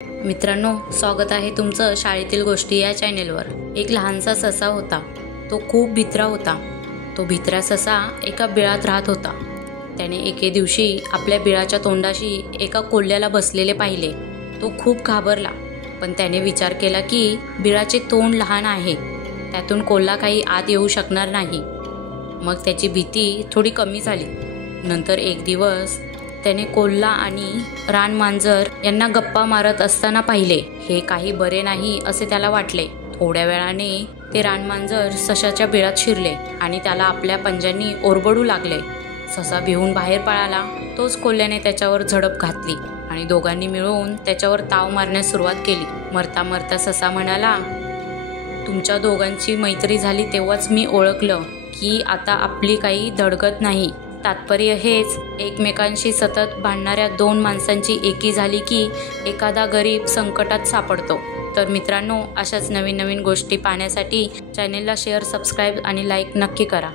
मित्रांनो, स्वागत आहे तुमचं शाळेतील गोष्टी या चॅनेलवर। एक लहानसा ससा होता। तो खूप भित्रा होता। तो भित्रा ससा एका बिळात राहत होता। त्याने एके दिवशी आपल्या बिळाच्या तोंडाशी एका कोल्ह्याला बसलेले पाहिले। तो खूप घाबरला, पण त्याने विचार केला की बिळाचे तोंड लहान आहे, त्यातून कोल्हा काही आत येऊ शकणार नाही। मग त्याची भीती थोडी कमी झाली। नंतर एक दिवस त्याने कोल्हा आणि रानमांजर यांना गप्पा मारत असताना पाहिले। हे काही बरे नाही असे त्याला वाटले। थोड्या वेळाने ते रानमांजर सशाच्या बिळात शिरले आणि त्याला आपल्या पंजांनी ओरबडू लागले। ससा भिवून बाहेर पळाला। तोच कोल्ह्याने त्याच्यावर झडप घातली आणि दोघांनी मिळून त्याच्यावर ताव मारण्यास सुरुवात केली। मरता मरता ससा म्हणाला, तुमच्या दोघांची मैत्री झाली तेव्हाच मी ओळखलं की आता आपली काही धडगत नाही। तात्पर्य हेच, एकमेकांशी सतत भांडणाऱ्या दोन माणसांची एकी झाली की एखादा गरीब संकटात सापडतो। तर मित्रांनो, अशाच नवीन नवीन गोष्टी पाहण्यासाठी चॅनेलला शेअर, सबस्क्राईब आणि लाईक नक्की करा।